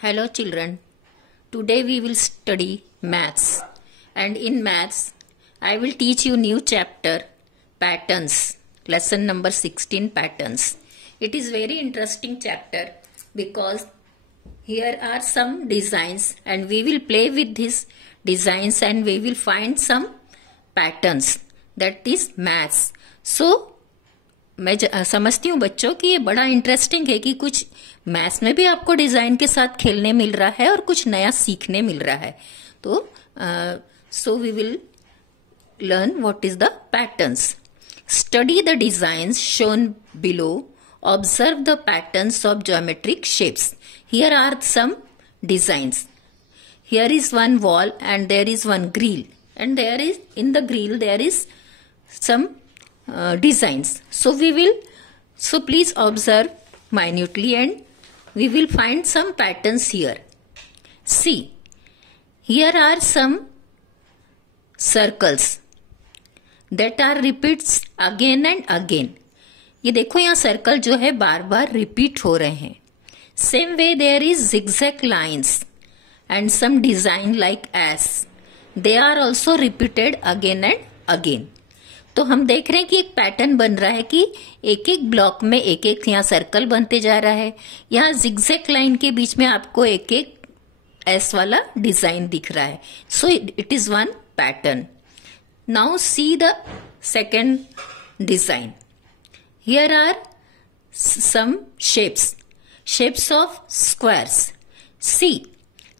Hello children, today we will study maths, and in maths I will teach you new chapter patterns, lesson number 16 patterns. It is very interesting chapter because here are some designs and we will play with these designs and we will find some patterns, that is maths. So मैं समझती हूँ बच्चों कि ये बड़ा interesting है कि कुछ मैथ्स में भी आपको डिजाइन के साथ खेलने मिल रहा है और कुछ नया सीखने मिल रहा है. तो so we will learn what is the patterns. Study the designs shown below. Observe the patterns of geometric shapes. Here are some designs. Here is one wall and there is one grill and there is in the grill there is some designs. So please observe minutely and we will find some patterns here. See, here are some circles that are repeats again and again. ये देखो यहाँ circle जो है बार बार repeat हो रहे हैं. Same way there is zigzag lines and some design like S. They are also repeated again and again. तो हम देख रहे हैं कि एक पैटर्न बन रहा है कि एक एक ब्लॉक में एक एक यहाँ सर्कल बनते जा रहा है. यहाँ जिगजैग लाइन के बीच में आपको एक एक एस वाला डिजाइन दिख रहा है. So it is one pattern. Now see the second design. Here are some shapes of squares. See,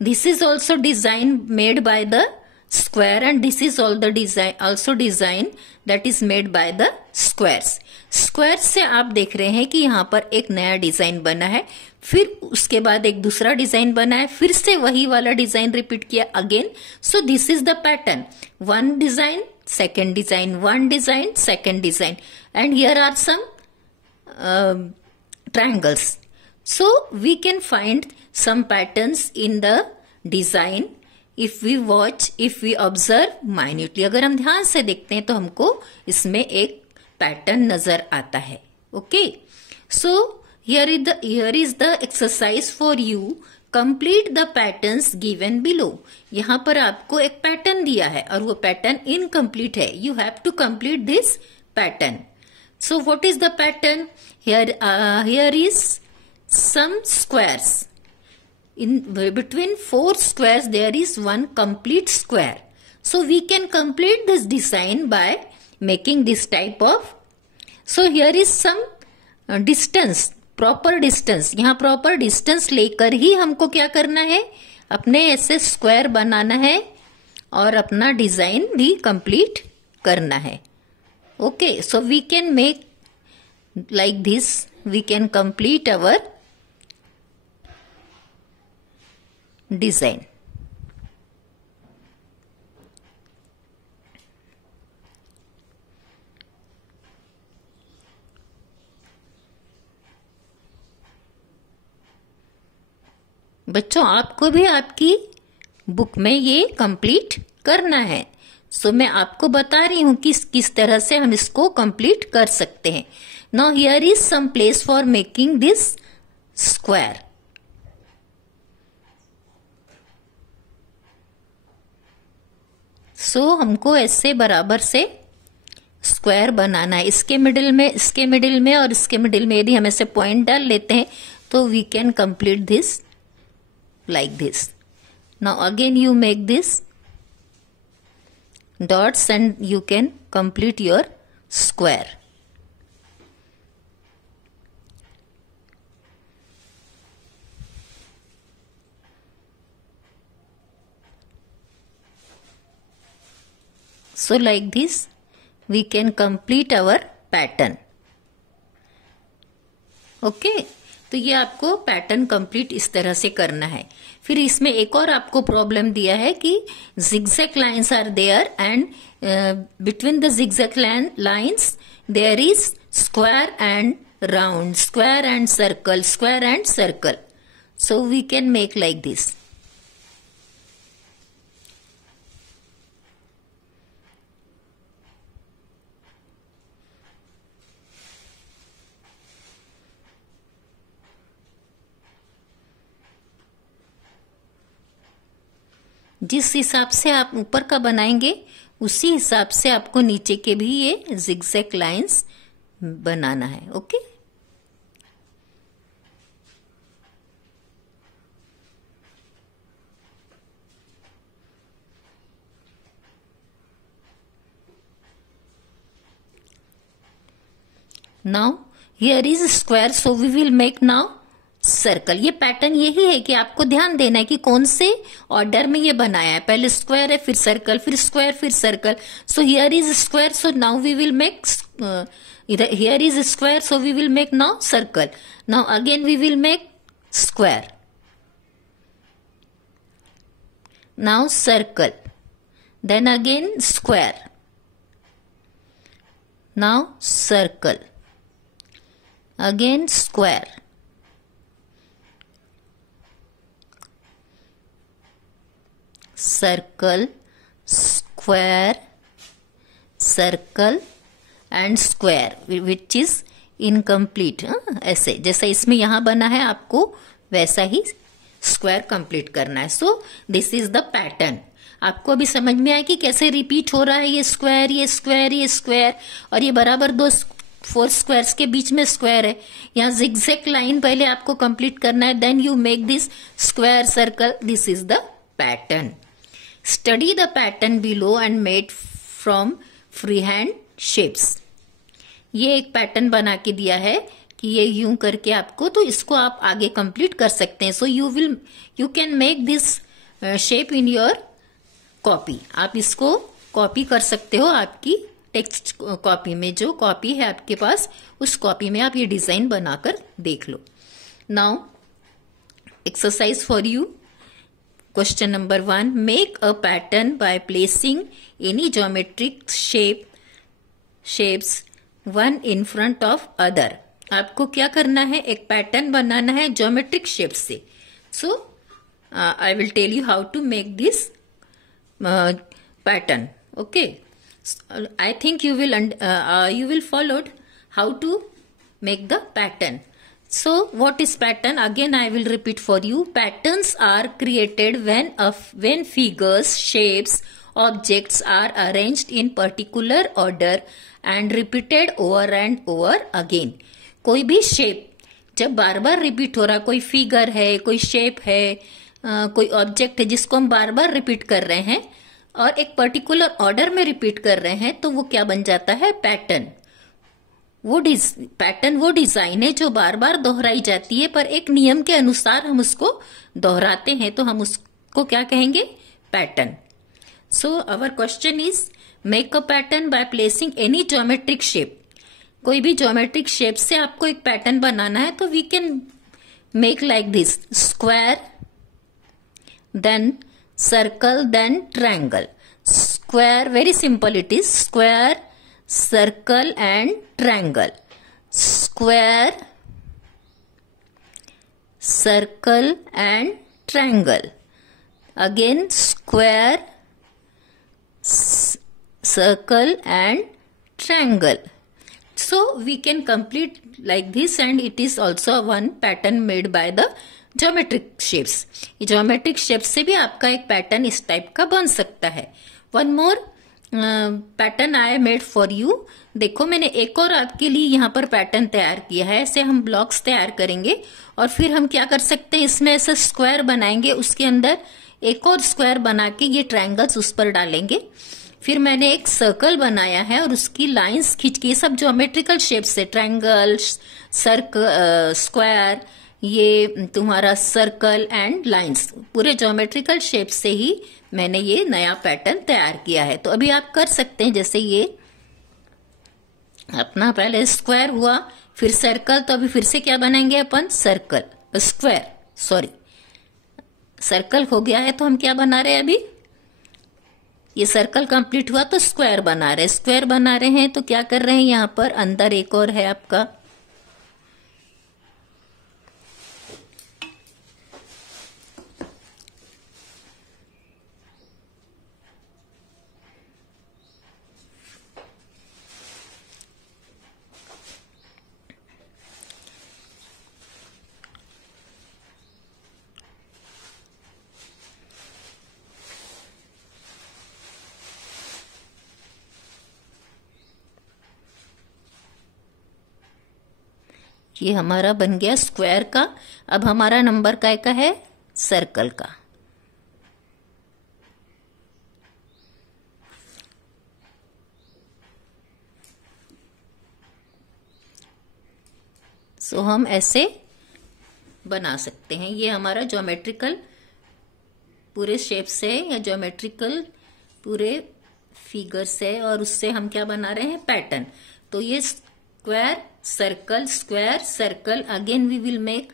this is also design made by the square and this is all the design that is made by the squares. Square से आप देख रहे हैं कि यहाँ पर एक नया डिजाइन बना है, फिर उसके बाद एक दूसरा डिजाइन बना है, फिर से वही वाला डिजाइन रिपीट किया again. So this is the pattern. One design, second design, one design, second design, and here are some triangles. So we can find some patterns in the design if we observe minutely. अगर हम ध्यान से देखते हैं तो हमको इसमें एक पैटर्न नजर आता है. Okay, so here is the exercise for you. Complete the patterns given below. यहाँ पर आपको एक पैटर्न दिया है और वो पैटर्न इनकम्प्लीट है. You have to complete this pattern. So what is the pattern? Here is some squares. In between four squares there is one complete square. So we can complete this design by making this type of. So here is some distance, proper distance. यहाँ proper distance लेकर ही हमको क्या करना है, अपने ऐसे square बनाना है और अपना डिजाइन भी कंप्लीट करना है. Okay, so we can make like this. We can complete our design. बच्चों आपको भी आपकी बुक में ये कंप्लीट करना है. सो मैं आपको बता रही हूं कि किस तरह से हम इसको कंप्लीट कर सकते हैं. Now here is some place for making this square. So हमको ऐसे बराबर से स्क्वायर बनाना है. इसके मिडिल में और इसके मिडिल में यदि हम ऐसे पॉइंट डाल लेते हैं तो we can complete this like this. Now again you make this dots and you can complete your square. So like this we can complete our pattern. Okay, तो ये आपको पैटर्न कंप्लीट इस तरह से करना है. फिर इसमें एक और आपको प्रॉब्लम दिया है कि zigzag lines are there and between the zigzag lines there is square and round, square and circle, square and circle. So we can make like this. जिस हिसाब से आप ऊपर का बनाएंगे उसी हिसाब से आपको नीचे के भी ये जिगजैग लाइंस बनाना है। Okay, now here is square, so we will make now circle. ये पैटर्न यही है कि आपको ध्यान देना है कि कौन से ऑर्डर में ये बनाया है। पहले स्क्वायर है, फिर सर्कल, फिर स्क्वायर, फिर circle. So here is square, so now we will make, here is square, so we will make now circle. Now again we will make square, now circle, then again square, now circle, again square, circle, square, circle and square, which is incomplete। ऐसे जैसा इसमें यहां बना है आपको वैसा ही square complete करना है। सो दिस इज द पैटर्न। आपको अभी समझ में आया कि कैसे रिपीट हो रहा है ये स्क्वायर, ये स्क्वायर, ये स्क्वायर, और ये बराबर दो 4 स्क्वायर्स के बीच में स्क्वायर है। यहाँ जिगजैग लाइन पहले आपको कंप्लीट करना है, then you make this square, circle. This is the pattern. Study the pattern below and made from free hand shapes. ये एक पैटर्न बना के दिया है कि ये यूं करके आपको, तो इसको आप आगे कंप्लीट कर सकते हैं। So you can make this shape in your copy. आप इसको कॉपी कर सकते हो आपकी टेक्स्ट कॉपी में, जो कॉपी है आपके पास उस कॉपी में आप ये डिजाइन बनाकर देख लो। Now exercise for you, question number 1, make a pattern by placing any geometric shapes one in front of other. आपको क्या करना है, एक पैटर्न बनाना है ज्योमेट्रिक शेप से। So I will tell you how to make this pattern. Okay, I think you will followed how to make the pattern. So what is pattern? Again I will repeat for you. Patterns are created when figures, shapes, objects are arranged in particular order and repeated over and over again. कोई भी shape जब बार बार repeat हो रहा, कोई figure है, कोई shape है, कोई ऑब्जेक्ट है जिसको हम बार बार रिपीट कर रहे हैं और एक पर्टिकुलर ऑर्डर में रिपीट कर रहे हैं, तो वो क्या बन जाता है, पैटर्न। पैटर्न वो डिजाइन है जो बार बार दोहराई जाती है, पर एक नियम के अनुसार हम उसको दोहराते हैं, तो हम उसको क्या कहेंगे, pattern. So our question is make a pattern by placing any geometric shape. कोई भी ज्योमेट्रिक शेप से आपको एक पैटर्न बनाना है, तो we can make like this, square, then circle, then triangle. Square, very simple it is, square, circle and triangle. Square, circle and triangle. Again square, circle and triangle. So we can complete like this, and it is also one pattern made by the geometric shapes. ये geometric shapes से भी आपका एक pattern इस type का बन सकता है। One more pattern I made for you. देखो मैंने एक और आपके लिए यहाँ पर पैटर्न तैयार किया है। ऐसे हम ब्लॉक्स तैयार करेंगे और फिर हम क्या कर सकते हैं, इसमें ऐसे स्क्वायर बनाएंगे, उसके अंदर एक और स्क्वायर बना के ये ट्रायंगल्स उस पर डालेंगे। फिर मैंने एक सर्कल बनाया है और उसकी लाइंस खींच के, सब ज्योमेट्रिकल शेप से, ट्रायंगल, सर्कल, स्क्वायर, ये तुम्हारा सर्कल एंड लाइंस, पूरे ज्योमेट्रिकल शेप से ही मैंने ये नया पैटर्न तैयार किया है। तो अभी आप कर सकते हैं, जैसे ये अपना पहले स्क्वायर हुआ, फिर सर्कल, तो अभी फिर से क्या बनाएंगे अपन, सर्कल, स्क्वायर, सॉरी सर्कल हो गया है, तो हम क्या बना रहे हैं अभी, ये सर्कल कंप्लीट हुआ तो स्क्वायर बना रहे हैं। स्क्वायर बना रहे हैं तो क्या कर रहे हैं, यहाँ पर अंदर एक और है आपका, ये हमारा बन गया स्क्वायर का। अब हमारा नंबर काय का है? सर्कल का। सो हम ऐसे बना सकते हैं। ये हमारा ज्योमेट्रिकल पूरे शेप्स है या ज्योमेट्रिकल पूरे फिगर्स है, और उससे हम क्या बना रहे हैं? पैटर्न। तो ये square circle, again we will make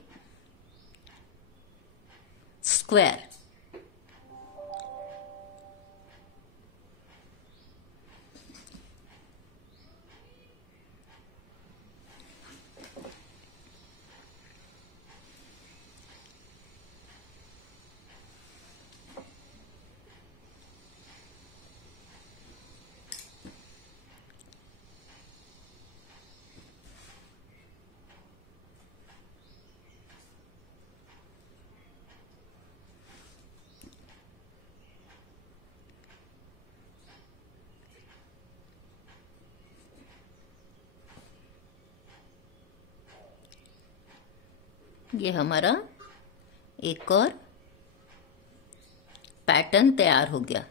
square. ये हमारा एक और पैटर्न तैयार हो गया।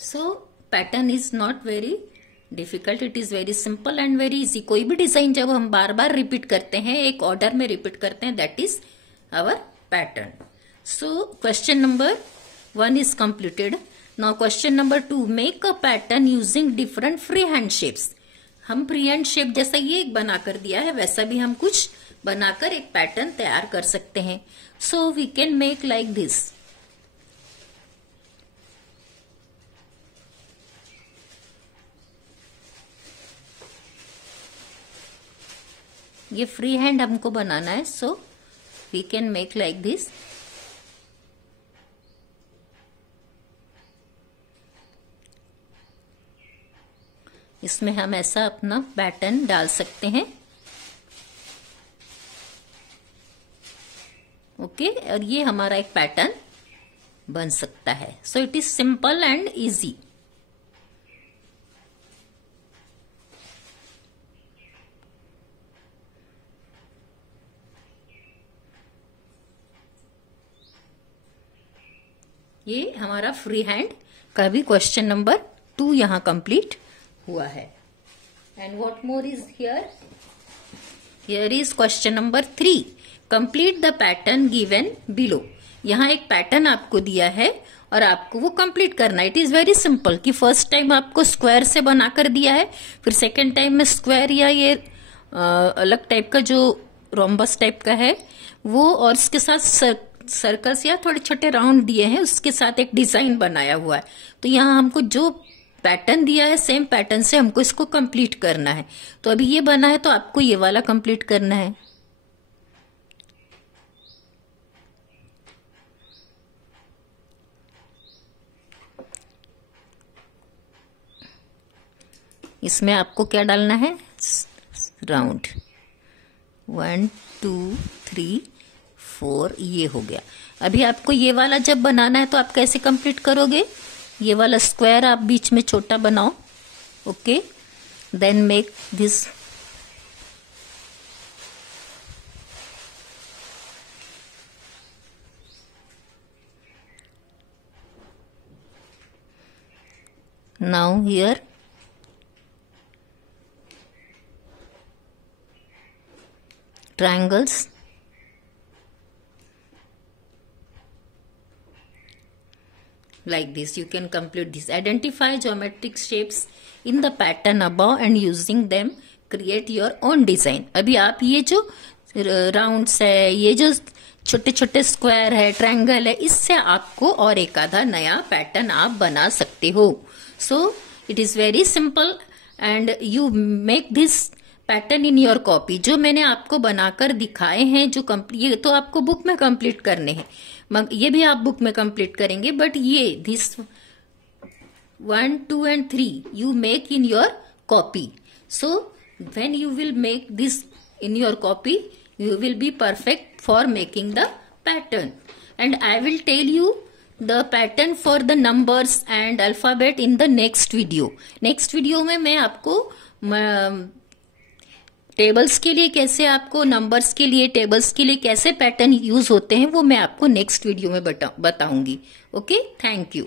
So pattern is not very difficult, it is very simple and very easy. कोई भी डिजाइन जब हम बार बार रिपीट करते हैं, एक ऑर्डर में रिपीट करते हैं, that is our pattern. So question number 1 is completed. Now question number 2, make a pattern using different free hand shapes. हम फ्री हैंड शेप जैसा ये एक बनाकर दिया है, वैसा भी हम कुछ बनाकर एक पैटर्न तैयार कर सकते हैं। So we can make like this. ये फ्री हैंड हमको बनाना है, so we can make like this. इसमें हम ऐसा अपना पैटर्न डाल सकते हैं। ओके, और ये हमारा एक पैटर्न बन सकता है। So it is simple and easy. ये हमारा फ्री हैंड का भी क्वेश्चन नंबर 2 यहां कंप्लीट हुआ है। And what more is here? Here is question number 3, complete the pattern given below. यहां एक पैटर्न आपको दिया है और आपको वो कंप्लीट करना है। इट इज वेरी सिंपल कि फर्स्ट टाइम आपको स्क्वायर से बनाकर दिया है, फिर सेकेंड टाइम में स्क्वायर या ये अलग टाइप का जो रोम्बस टाइप का है वो, और इसके साथ सर्कल्स या थोड़े छोटे राउंड दिए हैं, उसके साथ एक डिजाइन बनाया हुआ है। तो यहाँ हमको जो पैटर्न दिया है सेम पैटर्न से हमको इसको कंप्लीट करना है। तो अभी ये बना है तो आपको ये वाला कंप्लीट करना है। इसमें आपको क्या डालना है? राउंड 1 2 3 4, ये हो गया। अभी आपको ये वाला जब बनाना है तो आप कैसे कंप्लीट करोगे? ये वाला स्क्वायर आप बीच में छोटा बनाओ। Okay, then make this now here triangles, like this. You can complete this. Identify geometric shapes in the pattern above and using them create your own design. अभी आप ये जो राउंड्स है, ये जो छोटे छोटे स्क्वायर है, ट्रायंगल है, इससे आपको और एक आधा नया पैटर्न आप बना सकते हो. सो it is very simple and you make this pattern in your copy. जो मैंने आपको बनाकर दिखाए हैं, जो ये तो आपको बुक में कंप्लीट करने हैं, ये भी आप बुक में कंप्लीट करेंगे, बट ये this 1, 2 and 3 you make in your copy. So when you will make this in your copy, you will be perfect for making the pattern. And I will tell you the pattern for the numbers and alphabet in the next video. Next video में मैं आपको tables के लिए कैसे, आपको numbers के लिए, tables के लिए कैसे पैटर्न यूज होते हैं, वो मैं आपको नेक्स्ट वीडियो में बताऊंगी। Okay, thank you.